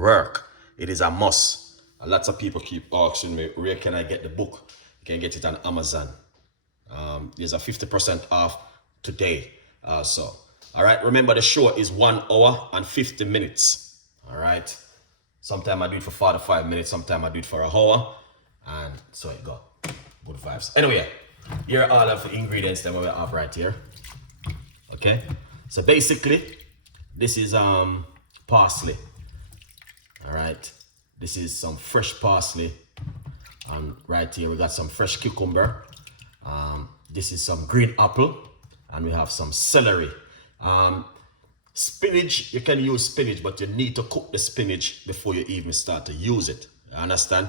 work. It is a must. And lots of people keep asking me, where can I get the book? You can get it on Amazon. There's a 50% off today. So, all right. Remember, the show is 1 hour and 50 minutes. All right. Sometimes I do it for 45 minutes. Sometimes I do it for an hour. And so it go. Good vibes. Anyway, here are all of the ingredients that we have right here. Okay. So basically, this is parsley. All right. This is some fresh parsley. And right here we got some fresh cucumber. This is some green apple, and we have some celery. Spinach, you can use spinach, but you need to cook the spinach before you even start to use it. You understand?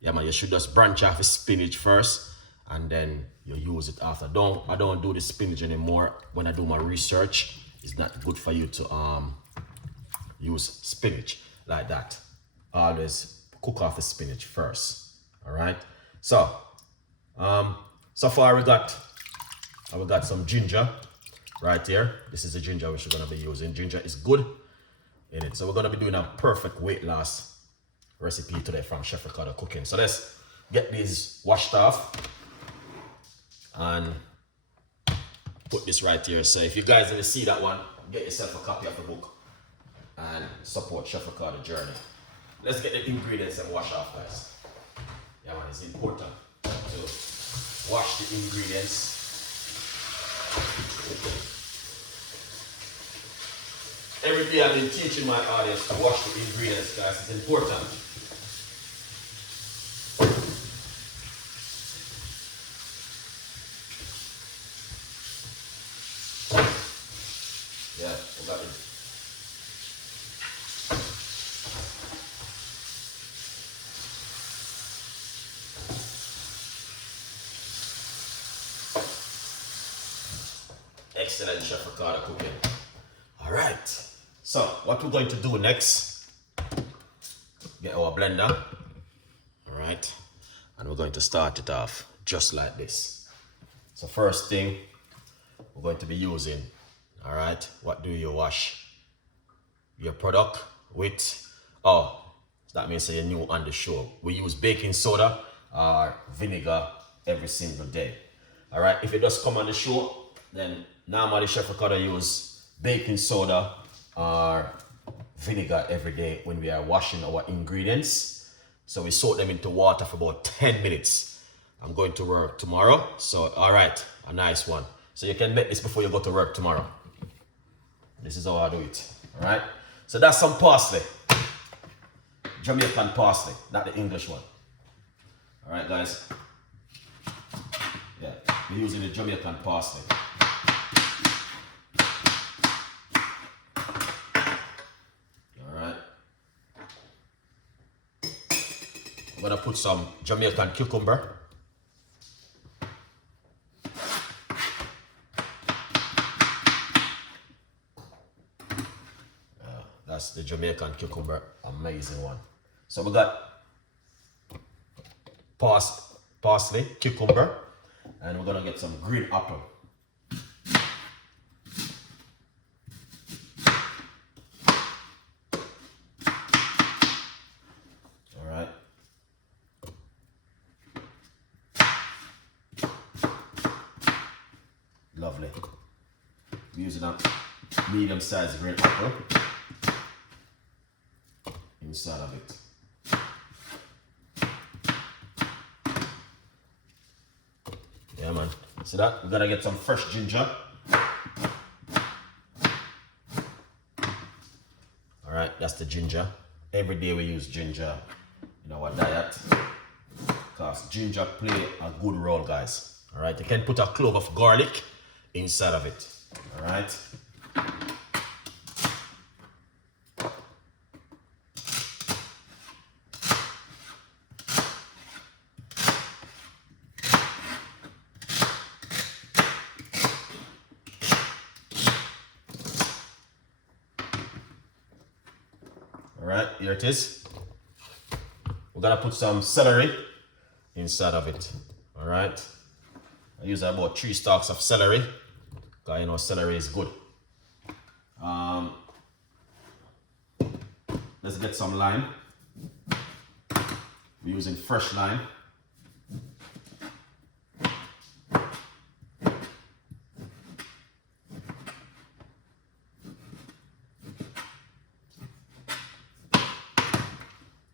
Yeah, man, you should just branch off the spinach first, and then you use it after. I don't do the spinach anymore. When I do my research, it's not good for you to use spinach like that. Always cook off the spinach first. All right. So, so far we got some ginger right here. This is the ginger which we're gonna be using. Ginger is good in it. So we're gonna be doing a perfect weight loss recipe today from Chef Ricardo Cooking. So let's get these washed off and put this right here. So if you guys didn't see that one, get yourself a copy of the book and support Chef Ricardo journey. Let's get the ingredients and wash off, guys. Yeah, man, it's important to wash the ingredients. Every day I've been teaching my audience to wash the ingredients, guys. It's important. Yeah, we got it. Excellent, Chef Ricardo Cooking. All right. So what we're going to do next, get our blender. All right. And we're going to start it off just like this. So first thing we're going to be using, all right, what do you wash your product with? Oh, that means you're new on the show. We use baking soda or vinegar every single day. All right. If it does come on the show, then normally Chef Ricardo use baking soda or vinegar every day when we are washing our ingredients. So we soak them into water for about 10 minutes. I'm going to work tomorrow. So, all right, a nice one. So you can make this before you go to work tomorrow. This is how I do it, all right? So that's some parsley. Jamaican parsley, not the English one. All right, guys. Yeah, we're using the Jamaican parsley. I'm gonna put some Jamaican cucumber. That's the Jamaican cucumber, amazing one. So we got parsley, cucumber, and we're gonna get some green apple. Lovely. We're using a medium-sized green apple inside of it. Yeah, man. See that? We're gonna get some fresh ginger. All right, that's the ginger. Every day we use ginger in our diet because ginger play a good role, guys. All right, you can put a clove of garlic inside of it. All right. All right, here it is. We're gonna put some celery inside of it. All right. I use about 3 stalks of celery. Because you know celery is good. let's get some lime. We're using fresh lime.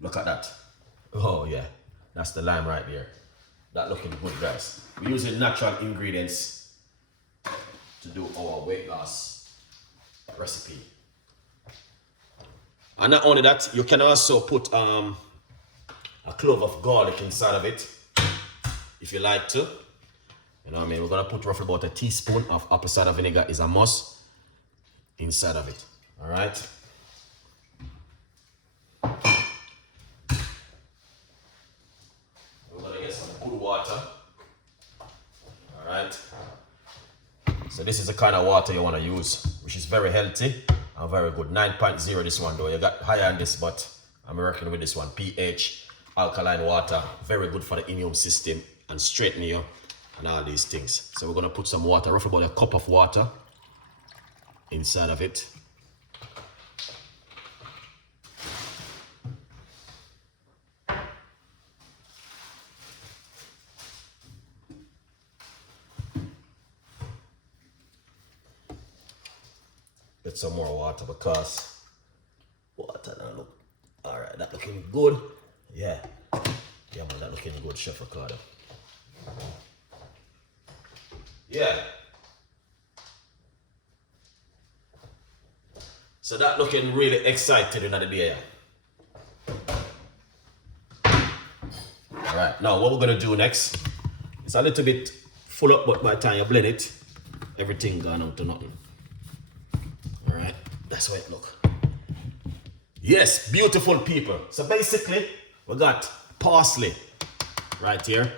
Look at that. Oh yeah, that's the lime right there. That looking good, guys. We're using natural ingredients to do our weight loss recipe. And not only that, you can also put a clove of garlic inside of it, if you like to. You know what I mean? We're gonna put roughly about a teaspoon of apple cider vinegar is a must inside of it. All right. We're gonna get some good water. All right. So this is the kind of water you wanna use, which is very healthy and very good. 9.0 this one though. You got higher on this, but I'm working with this one. pH, alkaline water, very good for the immune system and straighten you and all these things. So we're gonna put some water, roughly about a cup of water inside of it. Get some more water because water now look, all right, that looking good. Yeah, man, that looking good, Chef Ricardo. Yeah. So that looking really excited in the day. All right, now what we're gonna do next, it's a little bit full up, but by the time you blend it, everything gone out to nothing. All right, that's how it look. Yes, beautiful people. So basically, we got parsley right here.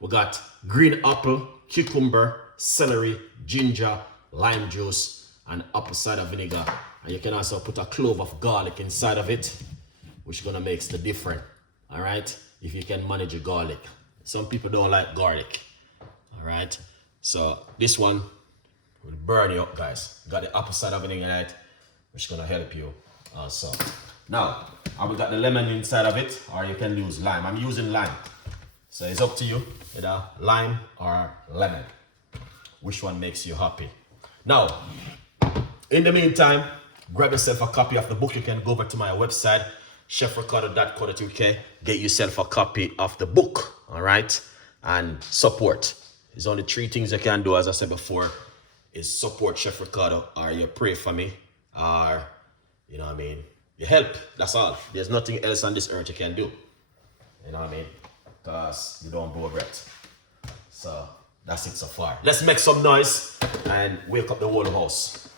We got green apple, cucumber, celery, ginger, lime juice, and apple cider vinegar. And you can also put a clove of garlic inside of it, which is gonna make the difference. All right, if you can manage your garlic. Some people don't like garlic. All right, so this one will burn you up, guys. Got the apple cider vinegar in it, which is gonna help you also. Now, we got the lemon inside of it, or you can use lime. I'm using lime. So it's up to you, either lime or lemon. Which one makes you happy? Now, in the meantime, grab yourself a copy of the book. You can go over to my website, chefricardo.co.uk, get yourself a copy of the book, all right? And support. There's only 3 things you can do, as I said before, is support Chef Ricardo, or you pray for me, or, you know what I mean, you help, that's all. There's nothing else on this earth you can do. You know what I mean? Because you don't blow breath. So, that's it so far. Let's make some noise and wake up the whole house.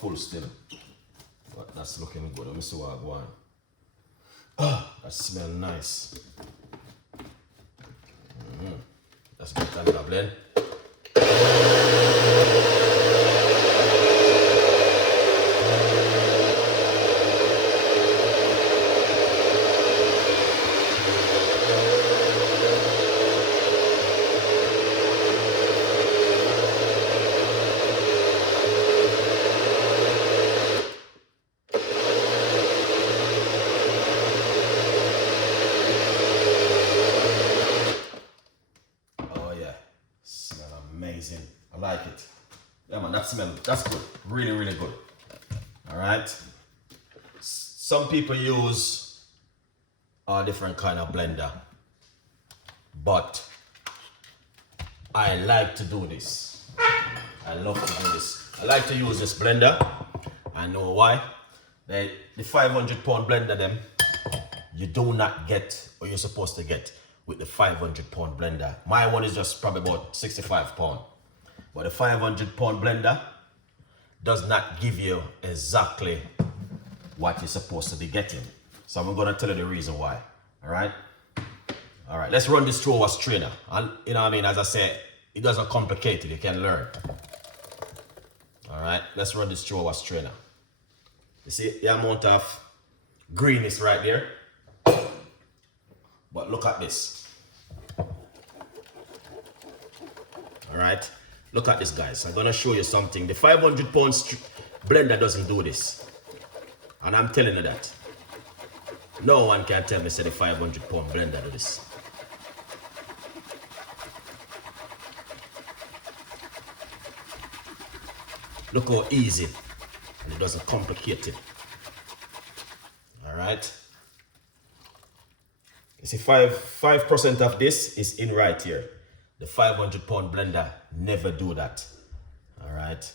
Full still, but that's looking good. Let me see what I want. Oh, that smells nice. Let's get another blend. Amazing. I like it. Yeah, man, that smell, that's good. Really, really good. All right. Some people use a different kind of blender, but I like to do this. I love to do this. I like to use this blender. I know why. The 500-pound blender, them, you do not get what you're supposed to get with the 500-pound blender. My one is just probably about 65 pounds. But the 500-pound blender does not give you exactly what you're supposed to be getting. So I'm gonna tell you the reason why. All right? All right, let's run this through our strainer. And you know what I mean, as I said, it doesn't complicate it, you can learn. All right, let's run this through our strainer. You see the amount of green is right there. But look at this. All right, look at this, guys. I'm gonna show you something. The 500-pound blender doesn't do this, and I'm telling you that. No one can tell me say the 500-pound blender do this. Look how easy, and it doesn't complicate it. All right. You see, 5% of this is in right here. The 500-pound blender never do that. All right.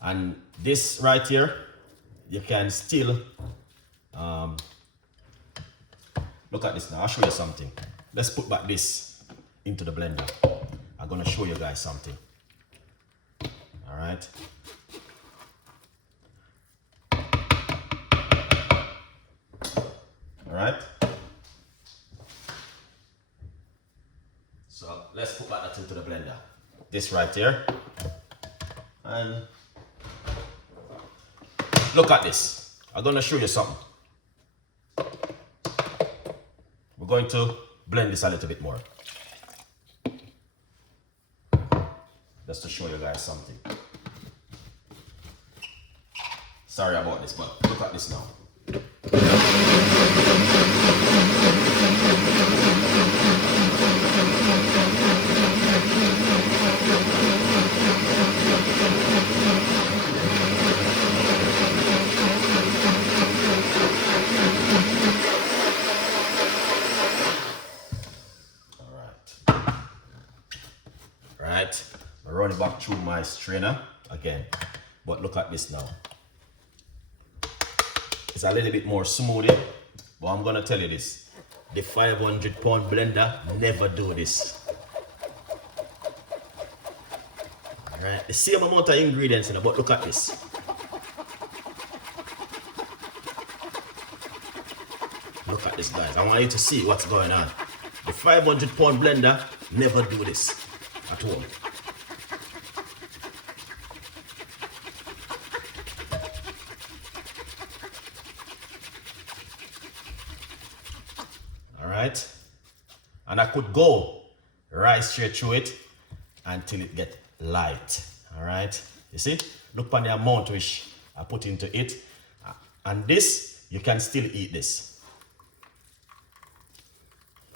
And this right here, you can still look at this now. I'll show you something. Let's put back this into the blender. I'm gonna show you guys something. All right. All right. So let's put back that into the blender. This right here. And look at this. I'm gonna show you something. We're going to blend this a little bit more. Just to show you guys something. Sorry about this, but look at this now. Right, I run it back through my strainer again, but look at this now. It's a little bit more smooth, but I'm gonna tell you this: the 500-pound blender never do this. All right, the same amount of ingredients in it, but look at this. Look at this, guys. I want you to see what's going on. The 500-pound blender never do this at all. All right, and I could go right straight through it until it get light. All right, you see, look on the amount which I put into it, and this you can still eat this.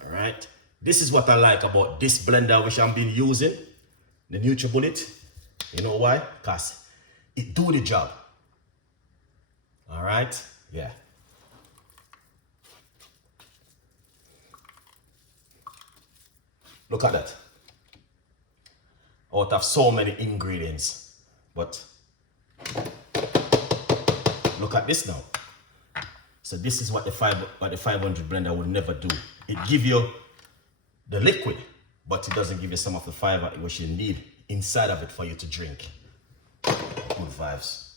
All right, this is what I like about this blender which I've been using, the NutriBullet. You know why? Because it do the job. All right, yeah. Look at that. Out of so many ingredients, but look at this now. So this is what the 500 blender will never do. It gives you the liquid, but it doesn't give you some of the fiber which you need inside of it for you to drink. Good vibes.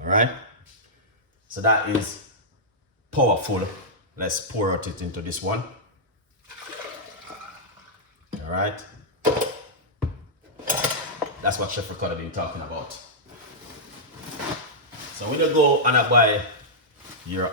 All right. So that is powerful. Let's pour out it into this one. All right. That's what Chef Ricardo been talking about. So when you go and I buy your